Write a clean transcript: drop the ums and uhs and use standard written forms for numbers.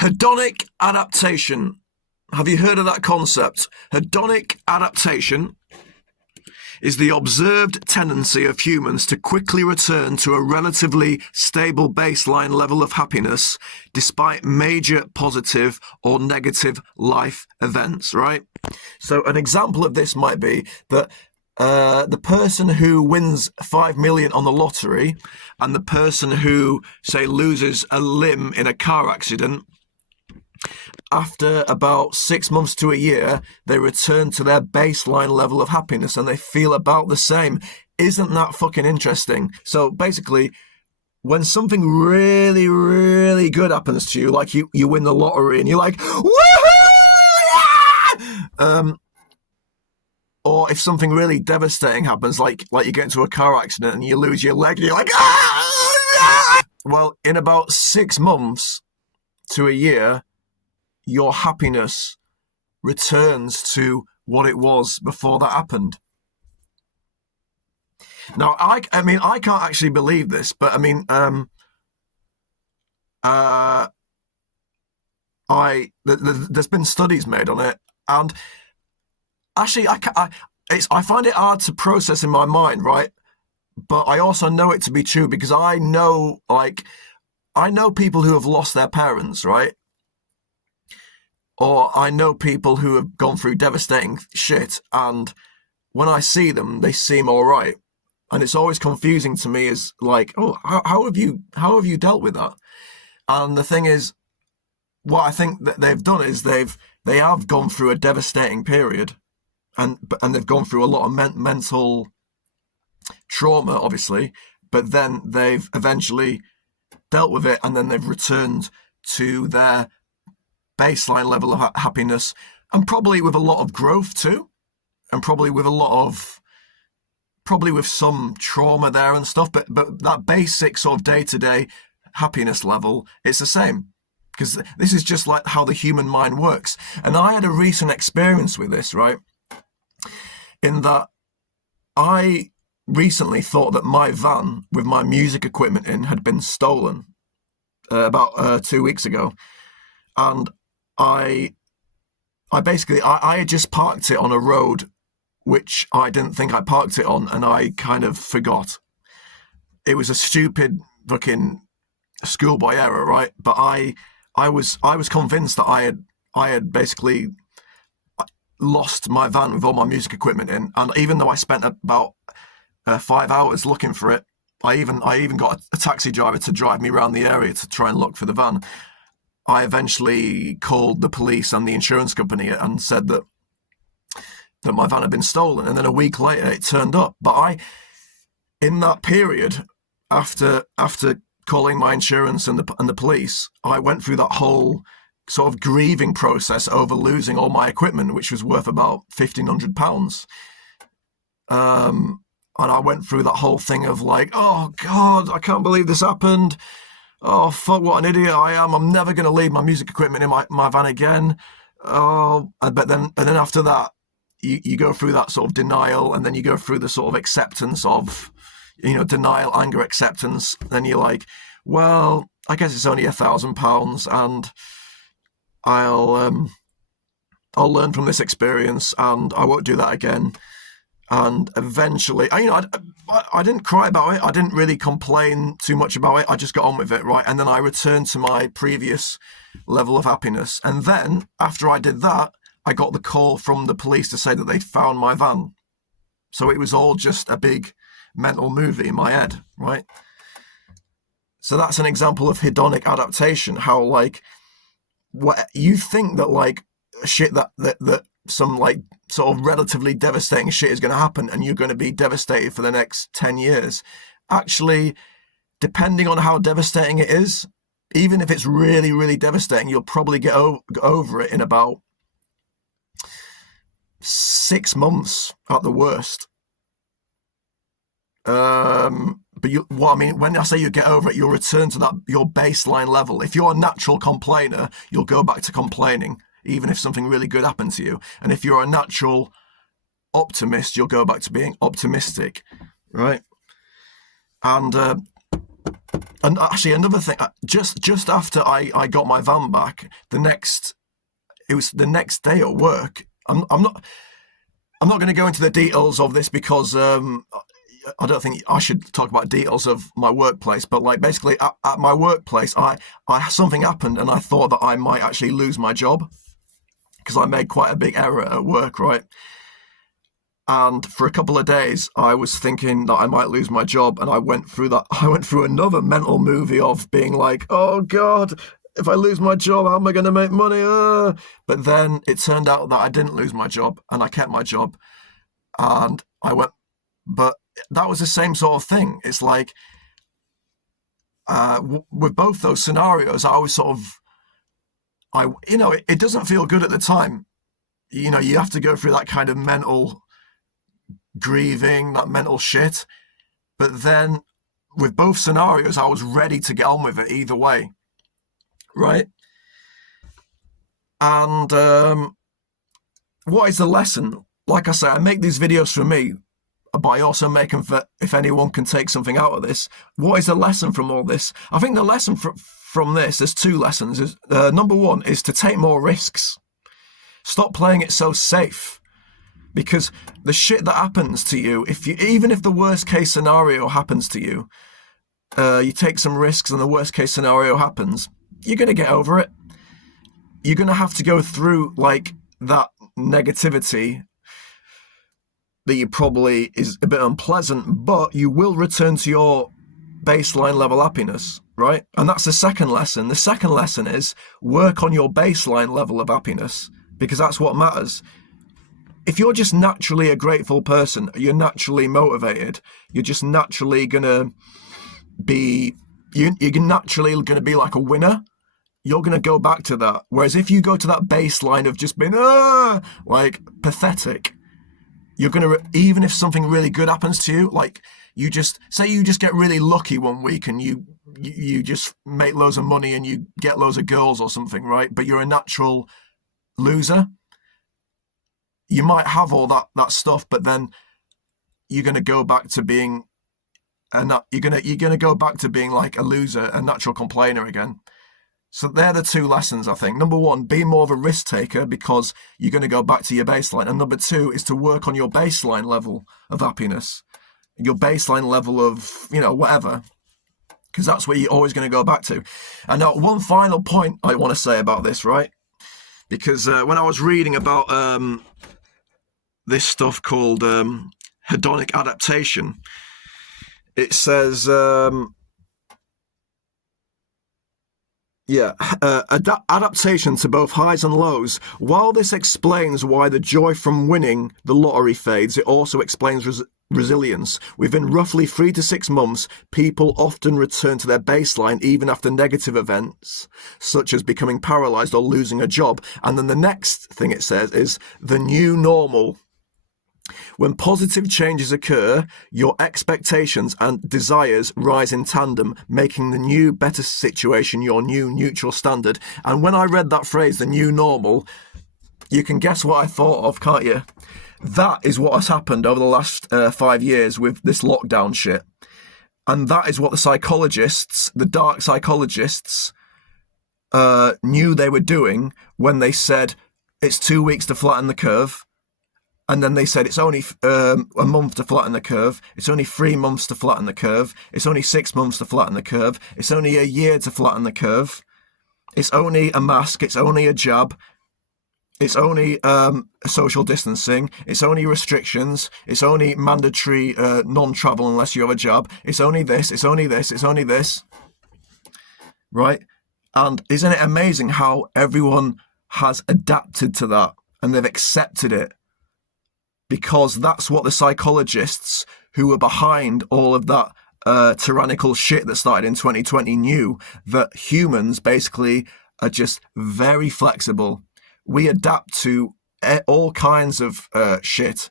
Hedonic adaptation. Have you heard of that concept? Hedonic adaptation is the observed tendency of humans to quickly return to a relatively stable baseline level of happiness despite major positive or negative life events, right? So an example of this might be that the person who wins 5 million on the lottery and the person who, say, loses a limb in a car accident, after about 6 months to a year, they return to their baseline level of happiness and they feel about the same. Isn't that fucking interesting? So basically, when something really, really good happens to you, like you win the lottery and you're like, woohoo! Yeah! Or if something really devastating happens, like you get into a car accident and you lose your leg and you're like, ah! Well, in about 6 months to a year, your happiness returns to what it was before that happened. Now, I mean, I can't actually believe this, but I mean, there's been studies made on it, and actually, I find it hard to process in my mind, right? But I also know it to be true because I know people who have lost their parents, right? Or I know people who have gone through devastating shit, and when I see them, they seem all right. And it's always confusing to me is like, oh, how have you dealt with that? And the thing is, what I think that they've done is they have gone through a devastating period, and they've gone through a lot of mental trauma, obviously, but then they've eventually dealt with it, and then they've returned to their baseline level of happiness, and probably with a lot of growth too, and probably with some trauma there and stuff, but that basic sort of day-to-day happiness level, it's the same, because this is just like how the human mind works. And I had a recent experience with this, right, in that I recently thought that my van with my music equipment in had been stolen about 2 weeks ago, and I had just parked it on a road which I didn't think I parked it on, and I kind of forgot. It was a stupid fucking schoolboy error, right? But I was convinced that I had basically lost my van with all my music equipment in, and even though I spent about 5 hours looking for it, I even got a taxi driver to drive me around the area to try and look for the van. I eventually called the police and the insurance company and said that my van had been stolen, and then a week later it turned up. But in that period, after calling my insurance and the police, I went through that whole sort of grieving process over losing all my equipment, which was worth about £1,500. And I went through that whole thing of like, oh God, I can't believe this happened. Oh, fuck, what an idiot I am. I'm never going to leave my music equipment in my van again. Oh, but then after that, you go through that sort of denial, and then you go through the sort of acceptance of, denial, anger, acceptance. Then you're like, well, I guess it's only £1,000, and I'll learn from this experience, and I won't do that again. And eventually, I didn't cry about it. I didn't really complain too much about it. I just got on with it, right? And then I returned to my previous level of happiness. And then, after I did that, I got the call from the police to say that they'd found my van. So it was all just a big mental movie in my head, right? So that's an example of hedonic adaptation, how, like, what you think that, like, shit that some, like, sort of relatively devastating shit is going to happen, and you're going to be devastated for the next 10 years. Actually, depending on how devastating it is, even if it's really, really devastating, you'll probably get over it in about 6 months at the worst. But when I say you get over it, you'll return to your baseline level. If you're a natural complainer, you'll go back to complaining, even if something really good happened to you. And if you're a natural optimist, you'll go back to being optimistic, right? And And actually, another thing, just after I got my van back, it was the next day at work. I'm not going to go into the details of this because I don't think I should talk about details of my workplace. But like basically at my workplace, I something happened and I thought that I might actually lose my job because I made quite a big error at work, right? And for a couple of days, I was thinking that I might lose my job, and I went through that. I went through another mental movie of being like, "Oh God, if I lose my job, how am I going to make money?" But then it turned out that I didn't lose my job, and I kept my job, and I went. But that was the same sort of thing. It's like with both those scenarios, I was sort of, it doesn't feel good at the time. You have to go through that kind of mental grieving, that mental shit. But then with both scenarios, I was ready to get on with it either way, right? And what is the lesson? Like I say, I make these videos for me, but I also make them for if anyone can take something out of this. What is the lesson from all this? I think the lesson from this, there's two lessons. Number one is to take more risks. Stop playing it so safe. Because the shit that happens to you, even if the worst case scenario happens to you, you take some risks and the worst case scenario happens, you're going to get over it. You're going to have to go through like that negativity that you probably is a bit unpleasant, but you will return to your baseline level happiness, right? And that's the second lesson. The second lesson is work on your baseline level of happiness, because that's what matters. If you're just naturally a grateful person, you're naturally motivated, you're just naturally gonna be, you're naturally gonna be like a winner, you're gonna go back to that. Whereas if you go to that baseline of just being, like pathetic, you're gonna, even if something really good happens to you, like you just get really lucky one week and you just make loads of money and you get loads of girls or something, right? But you're a natural loser. You might have all that stuff, but then you're gonna go back to being you're gonna go back to being like a loser, a natural complainer again. So they're the two lessons, I think. Number one, be more of a risk taker because you're gonna go back to your baseline. And number two is to work on your baseline level of happiness, your baseline level of, whatever, because that's where you're always gonna go back to. And now one final point I want to say about this, right? Because when I was reading about this stuff called hedonic adaptation, it says, adaptation to both highs and lows. While this explains why the joy from winning the lottery fades, it also explains resilience. Within roughly 3 to 6 months, people often return to their baseline even after negative events, such as becoming paralyzed or losing a job. And then the next thing it says is the new normal. When positive changes occur, your expectations and desires rise in tandem, making the new, better situation your new neutral standard. And when I read that phrase, the new normal, you can guess what I thought of, can't you? That is what has happened over the last 5 years with this lockdown shit. And that is what the psychologists, the dark psychologists, knew they were doing when they said it's 2 weeks to flatten the curve. And then they said it's only a month to flatten the curve. It's only 3 months to flatten the curve. It's only 6 months to flatten the curve. It's only a year to flatten the curve. It's only a mask. It's only a jab. It's only social distancing. It's only restrictions. It's only mandatory non-travel unless you have a jab. It's only this. It's only this. It's only this. Right? And isn't it amazing how everyone has adapted to that and they've accepted it? Because that's what the psychologists who were behind all of that tyrannical shit that started in 2020 knew, that humans basically are just very flexible. We adapt to all kinds of shit.